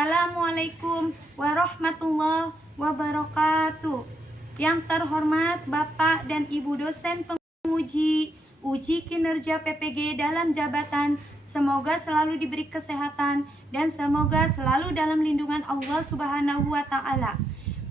Assalamualaikum warahmatullahi wabarakatuh. Yang terhormat Bapak dan Ibu dosen penguji uji kinerja PPG dalam jabatan, semoga selalu diberi kesehatan dan semoga selalu dalam lindungan Allah Subhanahu wa Ta'ala.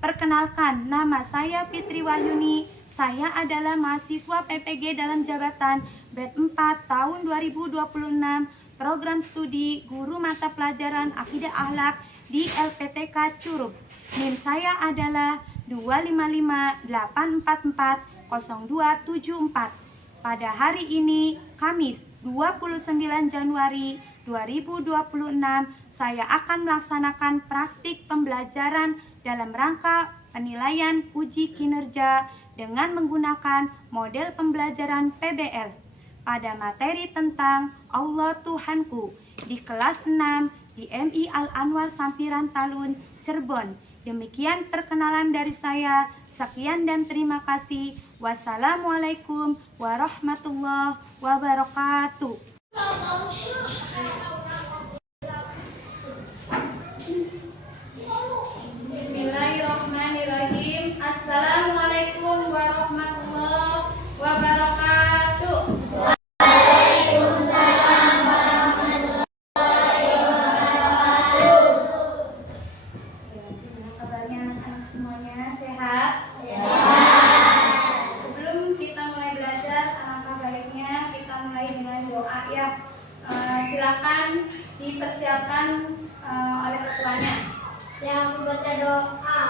Perkenalkan, nama saya Fitri Wahyuni. Saya adalah mahasiswa PPG dalam jabatan BED 4 tahun 2026, program studi guru mata pelajaran Akidah Akhlak di LPTK Curup. NIM saya adalah 25584400274. Pada hari ini, Kamis 29 Januari 2026, saya akan melaksanakan praktik pembelajaran dalam rangka penilaian uji kinerja dengan menggunakan model pembelajaran PBL pada materi tentang Allah Tuhanku di kelas 6 di MI Al-Anwar Sampiran Talun, Cirebon. Demikian perkenalan dari saya. Sekian dan terima kasih. Wassalamualaikum warahmatullahi wabarakatuh. Bismillahirrahmanirrahim. Assalamualaikum warahmatullahi wabarakatuh. Waalaikumsalam warahmatullahi wabarakatuh. Gimana kabarnya anak-anak semuanya? Sehat? Sebelum kita mulai belajar, alangkah baiknya kita mulai dengan doa ya. Silakan dipersiapkan oleh ketuanya. Yang membaca doa.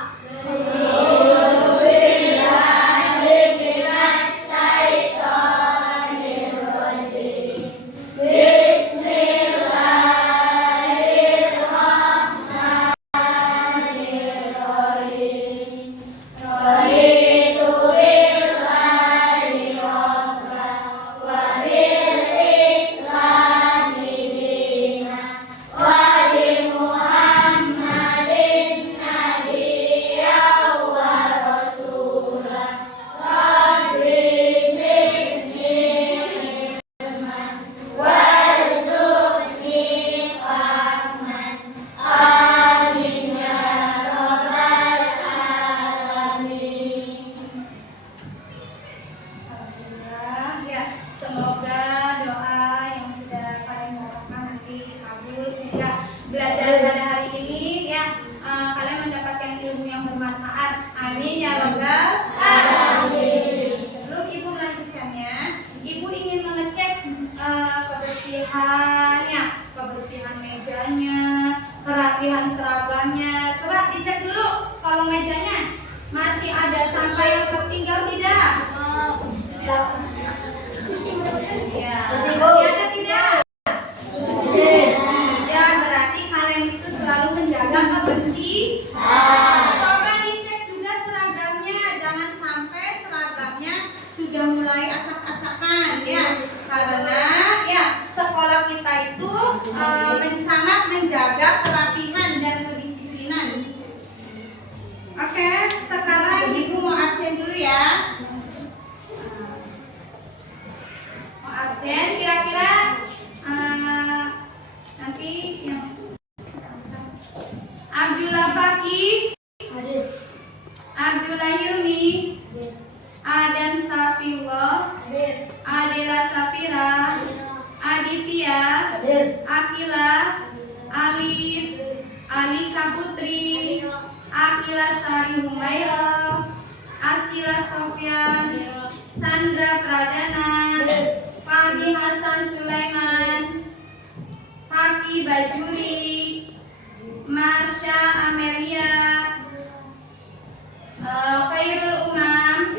Semoga doa yang sudah kalian bacakan nanti dikabul sehingga belajar pada hari ini ya kalian mendapatkan ilmu yang bermanfaat. Amin ya rabbal alamin. Sebelum ibu melanjutkannya, ibu ingin mengecek kebersihannya, kebersihan mejanya, kerapihan seragamnya. Coba dicek dulu kalau mejanya masih ada sampah yang tertinggal tidak? Ya, masih ada tidak? Ya, berarti kalian itu selalu menjaga kebersihan. Coba dicek juga seragamnya, jangan sampai seragamnya sudah mulai acak-acakan ya. Karena ya sekolah kita itu sangat menjaga kerapihan dan kedisiplinan. Oke, sekarang ibu mau absen dulu ya. Absen kira-kira nanti yang Abdullah Fakih, Abdullah Hilmi, Adan Safiullah, Adela Safira, Aditya, Akila, Alif, Alika Putri, Akila Sari Humaira, Asila Sofyan, Sandra Pradana, Fabi Hasan Sulaiman, Haki Bajuri, Masya Amelia, Khairul Umam,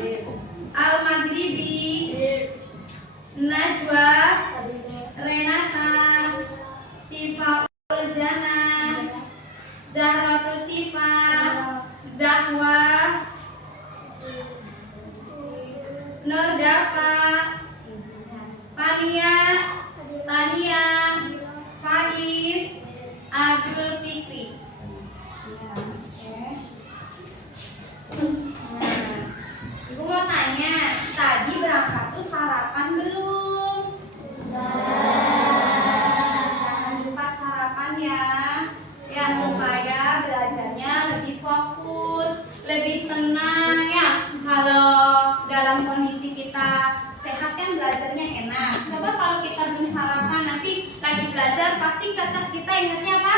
Al Maghribi, Najwa, Renata, Sifa Uljana, Zahratu Sifa, Zahwa, Nurdafa, Tania, Faiz, Abdul Fikri. Ibu mau tanya, tadi berangkat tuh sarapan belum? Jangan lupa sarapan ya supaya kondisi kita sehat kan belajarnya enak. Coba kalau kita belum sarapan nanti lagi belajar pasti kita ingatnya apa?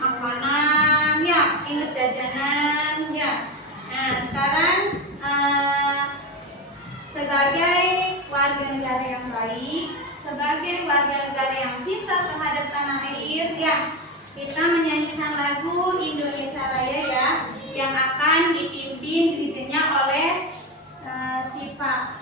Makanan ya, ingat jajanan ya. Nah sekarang sebagai warga negara yang baik, sebagai warga negara yang cinta terhadap tanah air ya, kita menyanyikan lagu Indonesia Raya ya, yang akan dipimpin dirinya oleh Siva.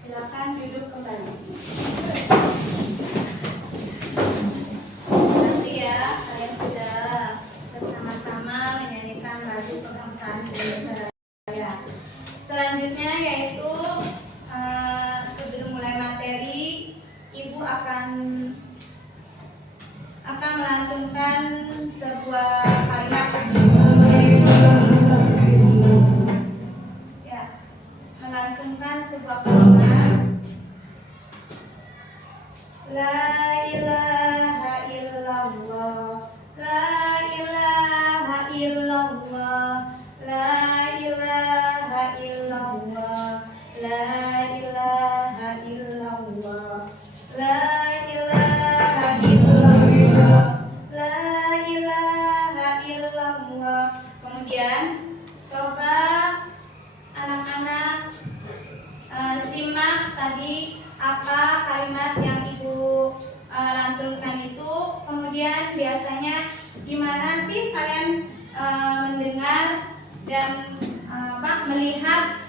Silakan duduk kembali. Terima kasih ya, kalian sudah bersama-sama menyanyikan lagu kebangsaan Indonesia Raya. Selanjutnya yaitu sebelum mulai materi, Ibu akan melantunkan sebuah kalimat ya, melantunkan sebuah kalimat. La ilaha illallah, la ilaha illallah, la ilaha illallah, la ilaha illallah, la ilaha illallah, la ilaha illallah. Kemudian coba anak-anak simak tadi apa kalimat yang Ibu lantunkan itu. Kemudian biasanya gimana sih kalian mendengar dan melihat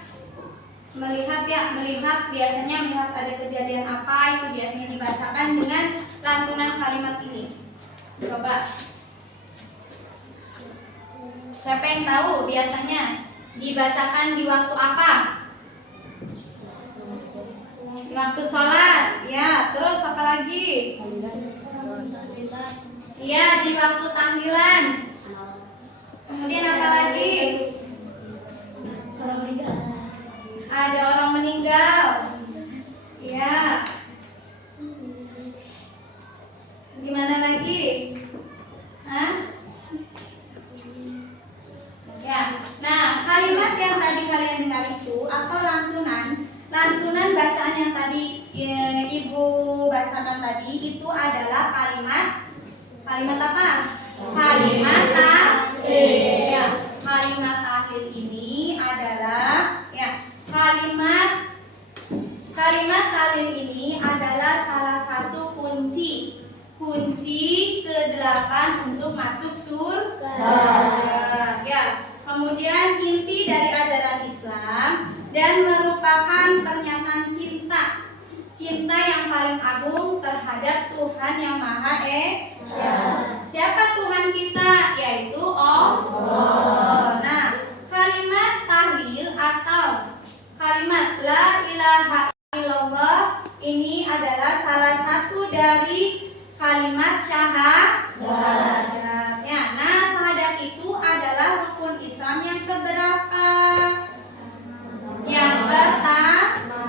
biasanya melihat ada kejadian apa itu biasanya dibacakan dengan lantunan kalimat ini. Coba siapa yang tahu biasanya dibacakan di waktu apa? Di waktu sholat, ya. Terus apa lagi? Iya, di waktu tahlilan. Kemudian apa lagi? Ada orang meninggal. Ya. Gimana lagi? Hah? Ya. Nah, kalimat yang tadi kalian dengar itu atau lantunan bacaan yang tadi Ibu bacakan tadi itu adalah kalimat apa? Kalimat tahlil. Ya, kalimat tahlil ini adalah kalimat tahlil ini adalah salah satu kunci ke-8 untuk masuk surga. Ya. Kemudian inti dari ajaran Islam dan merupakan pernyataan cinta. Cinta yang paling agung terhadap Tuhan yang Maha Esa. Siapa Tuhan kita? Yaitu Allah. Nah, kalimat tahlil atau kalimat la ilaha illallah ini adalah salah satu dari kalimat syahadat. Ya, nah syahadat itu adalah rukun Islam yang keberapa? Yang pertama.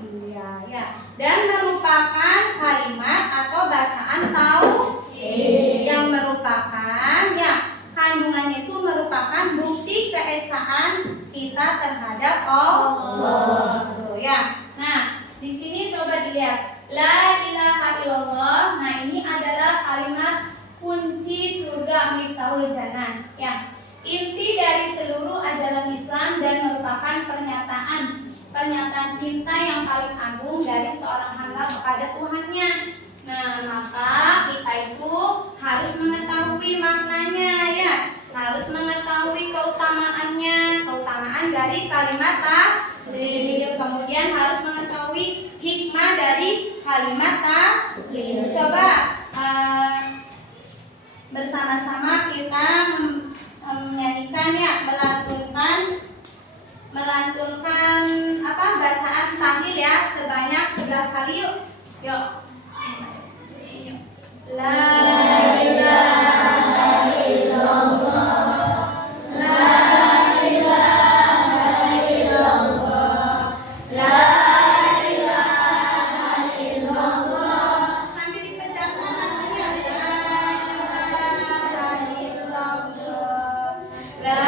Iya, ya. Dan merupakan kalimat atau bacaan tauhid yang merupakan ya kandungannya itu merupakan bukti keesaan kita terhadap Allah. Tuh, ya. Nah, di sini coba dilihat la ilaha illallah. Nah, ini adalah kalimat kunci surga miftahul jannah. Ya. Inti dari seluruh ajaran Islam dan merupakan pernyataan cinta yang paling agung dari seorang hamba kepada Tuhannya. Nah, maka kita itu harus mengetahui maknanya ya, harus mengetahui keutamaan dari kalimat tahlil. Kemudian harus mengetahui hikmah dari kalimat tahlil. Coba bersama-sama kita menyanyikan ya, melantunkan apa bacaan tahlil ya sebanyak 11 kali yuk. Yuk. La ilaha illallah. La ilaha illallah. La ilaha illallah. Sambil dipecahkan namanya. La ilaha illallah. La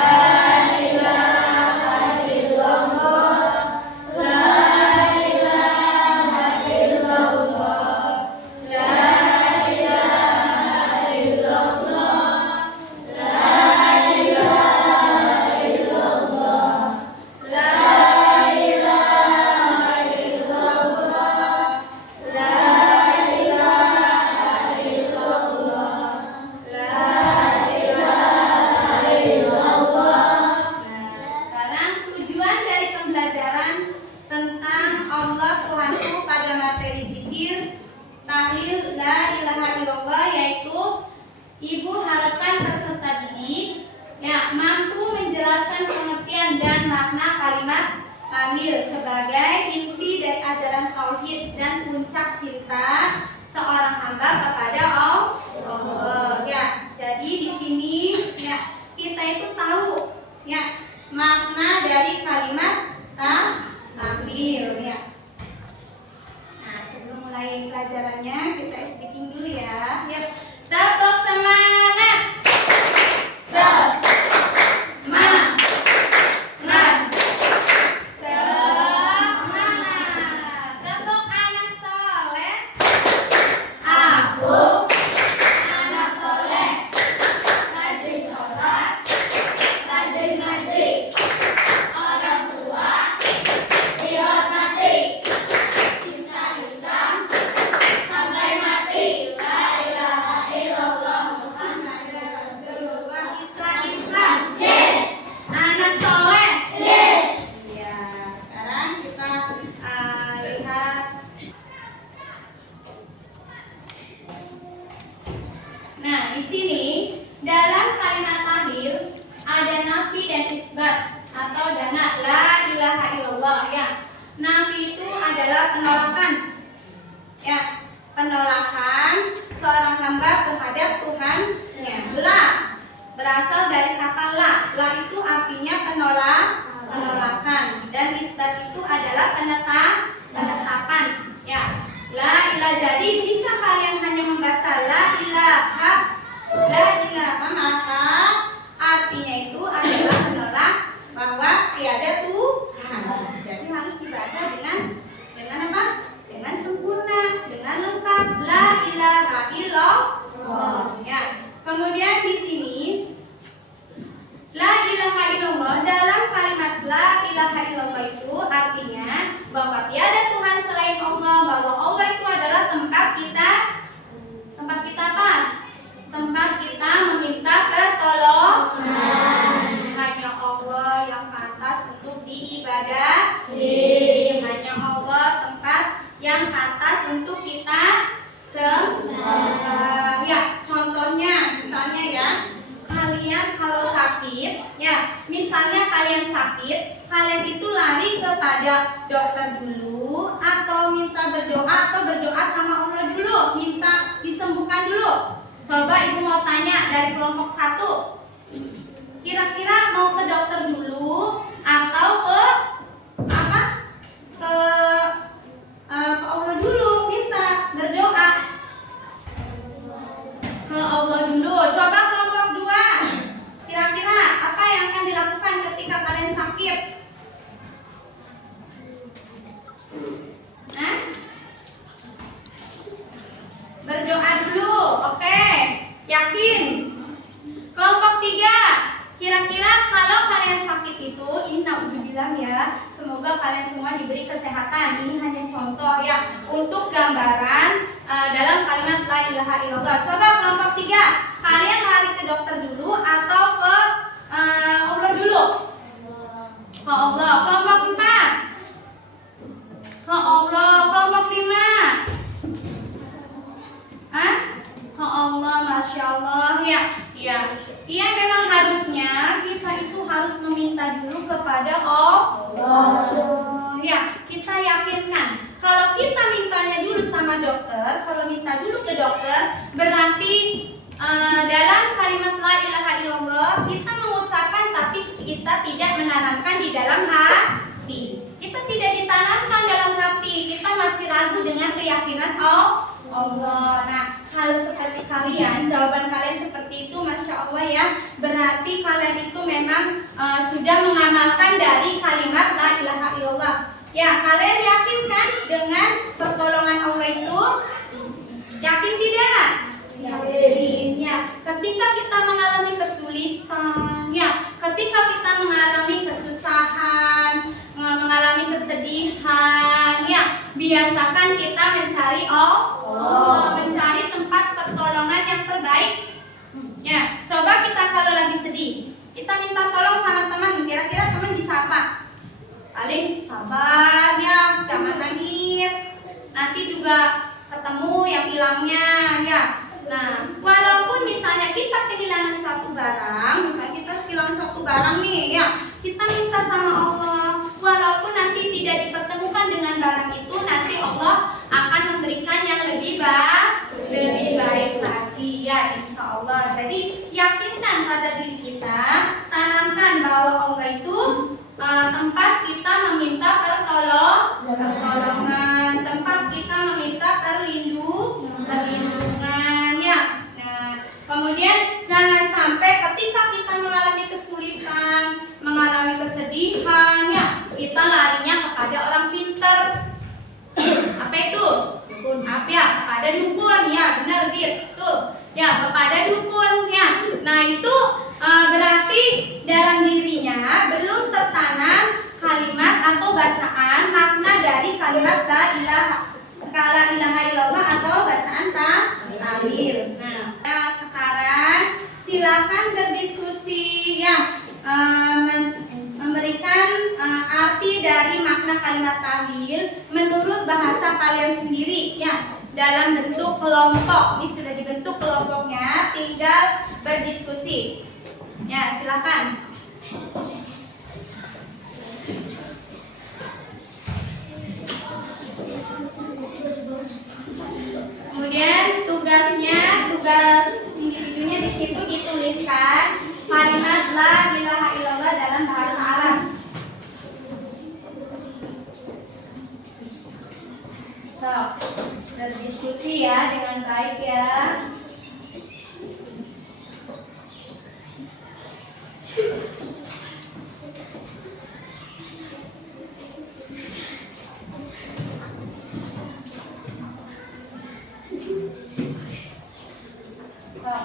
tahlil la ilaha illallah yaitu Ibu harapkan peserta didik ya mampu menjelaskan pengertian dan makna kalimat tahlil sebagai inti dari ajaran tauhid dan puncak cinta seorang hamba kepada Allah. Ya, jadi di sini ya kita itu tahu ya makna dari kalimat tahlil ya. Mulai pelajarannya kita speaking dulu ya. Yuk, tepuk semangat. Semangat. Semangat. Tepuk anak soleh. Aku anak soleh. Rajin sholat, rajin ngaji. Orang tua dihormati. Nah, di sini dalam kalimat tahlil ada nafi dan isbat atau dana la ilaha illallah ya. Nafi itu adalah penolakan. Ya, penolakan seorang hamba terhadap Tuhannya. La berasal dari kata la. La itu artinya penolakan dan isbat itu adalah penetapan. Ya. La ilaha. Jadi jika kalian hanya membaca la ilaha maka artinya itu adalah menolak bahwa tiada Tuhan. Jadi harus dibaca dengan apa? Dengan sempurna, dengan lengkap. La ilaha illallah. Ya. Kemudian di sini la ilaha illallah dalam kalimat la ilaha illallah itu artinya bahwa tiada Tuhan selain Allah, bahwa Allah itu adalah tempat kita apa? Tempat kita meminta pertolongan. Hanya Allah yang pantas untuk diibadahi. yang atas untuk kita sembah. Ya, contohnya misalnya ya, kalian kalau sakit, ya, misalnya kalian sakit, kalian itu lari kepada dokter dulu atau minta berdoa atau berdoa sama Allah dulu, minta disembuhkan dulu. Coba ibu mau tanya dari kelompok 1. Kira-kira mau ke dokter dulu atau ke apa? Ke Allah dulu, minta berdoa. Ke Allah dulu. Coba kelompok 2. Kira-kira apa yang akan dilakukan ketika kalian sakit? Hah? Berdoa dulu. Oke. Yakin? Kelompok 3. Kira-kira kalau kalian sakit itu, ini na'udzubillah ya, semoga kalian semua diberi kesehatan. Ini hanya contoh ya, untuk gambaran dalam kalimat la ilaha illallah. Coba kelompok 3, kalian lari ke dokter dulu atau ke Allah dulu? Ke Allah. Kelompok 4, ke Allah. Kelompok 5, ke Allah. Masya Allah ya. Iya, memang harusnya kita itu harus meminta dulu kepada Allah. Ya, kita yakinkan. Kalau kita mintanya dulu sama dokter, kalau minta dulu ke dokter, berarti dalam kalimat la ilaha illallah kita mengucapkan tapi kita tidak menanamkan di dalam hati. Kita tidak ditanamkan dalam hati, kita masih ragu dengan keyakinan Allah. Nah, hal seperti kalian, jawaban kalian seperti itu, Masya Allah ya. Berarti kalian itu memang sudah mengamalkan dari kalimat la ilaha illallah. Ya, kalian yakin kan dengan pertolongan Allah itu? Yakin tidak? Yakin ya. Ketika kita mengalami kesulitan, ya, ketika kita mengalami kesusahan, mengalami kesedihan, ya, biasakan kita mencari Allah, mencari tempat pertolongan yang terbaik. Ya, coba kita kalau lagi sedih, kita minta tolong sama teman, kira-kira teman bisa apa? Paling sabar ya, jangan nangis. Nanti juga ketemu yang hilangnya ya. Nah, walaupun misalnya kita kehilangan suatu barang, misalnya kita kehilangan suatu barang nih ya, kita minta sama Allah, walaupun nanti tidak dipertemukan dengan barang itu, nanti Allah akan memberikan yang lebih baik lagi ya, insya Allah. Jadi yakinkan pada diri kita, tanamkan bahwa Allah itu tempat kita meminta pertolongan, tempat kita meminta perlindungan ya. Nah, kemudian jangan sampai ketika kita mengalami kesulitan, mengalami kesedihan ya, kita larinya kepada orang pintar. Apa itu? Dukun. Apa ya? Kepada dukun ya, benar gitu. Ya, kepada dukun ya. Nah, itu berarti dalam dirinya belum tertanam kalimat atau bacaan makna dari kalimat la ilaha illallah atau bacaan tahlil. Nah, sekarang silakan berdiskusi ya, memberikan arti dari makna kalimat tahlil menurut bahasa kalian sendiri ya, dalam bentuk kelompok. Ini sudah dibentuk kelompoknya, tinggal berdiskusi. Ya, silakan. Kemudian tugas individunya di situ dituliskan kalimat la ilaha illallah dalam bahasa Arab. So, berdiskusi ya dengan baik ya.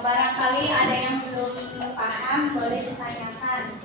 Barangkali ada yang belum paham, boleh ditanyakan.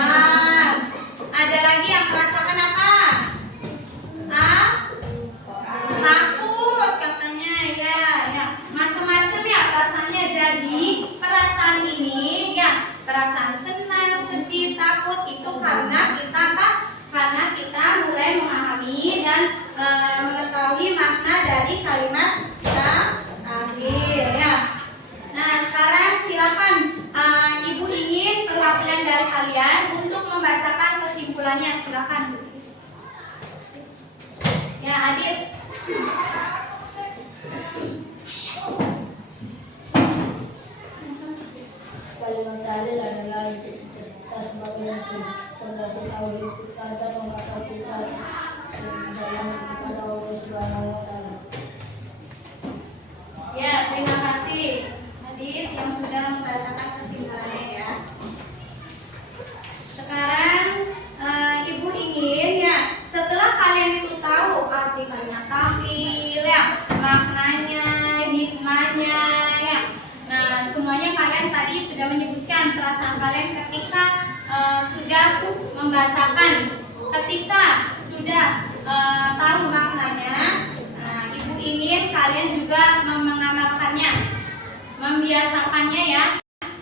Tenang. Ada lagi yang merasakan apa? Takut katanya ya, ya. Macam-macam ya perasaannya. Jadi perasaan ini ya, perasaan senang, sedih, takut itu karena kita apa? Karena kita mulai memahami dan mengetahui makna dari kalimat kita ambil ya. Nah sekarang silakan ibu ingin perwakilan dari kalian untuk membacakan kesimpulannya, silakan. Ya Adit. Kalimat dalil adalah identitas kita sebagai fondasi tauhid kita dan mengatakan kita dalam kepada Allah Subhanahu wa taala. Ya, terima kasih Adit yang sudah membacakan kesimpulannya ya. Sekarang ibu ingin ya, setelah kalian itu tahu arti kalimat tahlil ya, maknanya, hikmahnya ya. Nah, semuanya kalian tadi sudah menyebutkan perasaan kalian ketika sudah membacakan, ketika sudah tahu maknanya. Nah, ibu ingin kalian juga mengamalkannya, membiasakannya ya,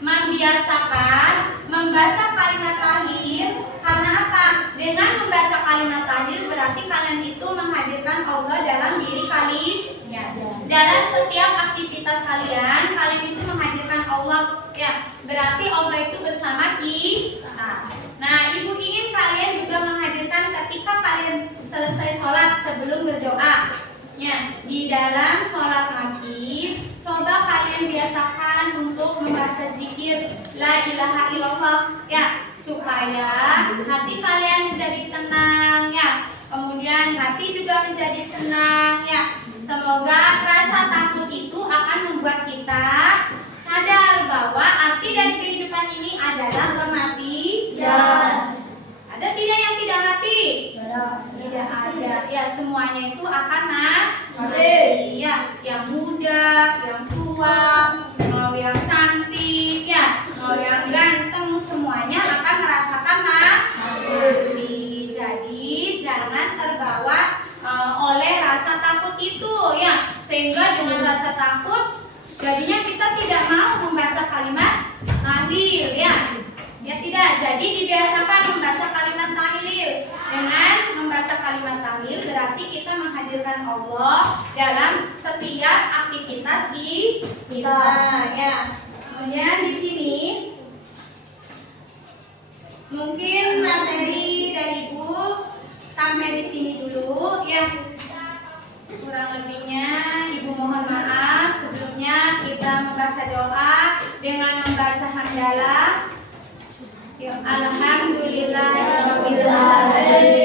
membiasakan membaca kalimat tahlil. Karena apa? Dengan membaca kalimat tahlil berarti kalian itu menghadirkan Allah dalam diri kalian. Dalam setiap aktivitas kalian, kalian itu menghadirkan Allah ya. Berarti Allah itu bersama kita. Nah, ibu ingin kalian juga menghadirkan ketika kalian selesai sholat sebelum berdoa. Ya, di dalam sholat maghrib, coba kalian biasakan untuk membaca zikir La ilaha illallah ya, supaya hati kalian menjadi tenang ya. Kemudian hati juga menjadi senang ya. Semoga rasa takut itu akan membuat kita sadar bahwa arti dari kehidupan ini adalah kematian. Ada tidak yang tidak mati? Tidak ada. Ya, semuanya itu akan mati. Ya, yang muda, yang tua, mau yang cantik, ya, mau yang ganteng, semuanya akan merasakan mati. Jadi jangan terbawa oleh rasa takut itu ya, sehingga dengan rasa takut jadinya kita tidak mau membaca kalimat tahlil ya. Ya tidak, jadi dibiasakan membaca kalimat tahlil. Dengan membaca kalimat tahlil berarti kita menghadirkan Allah dalam setiap aktivitas kita ya. Kemudian di sini mungkin materi dari Ibu sampai di sini dulu ya. Kurang lebihnya Ibu mohon maaf. Sebelumnya kita membaca doa dengan membaca hamdalah. Ya, alhamdulillahirabbil alamin.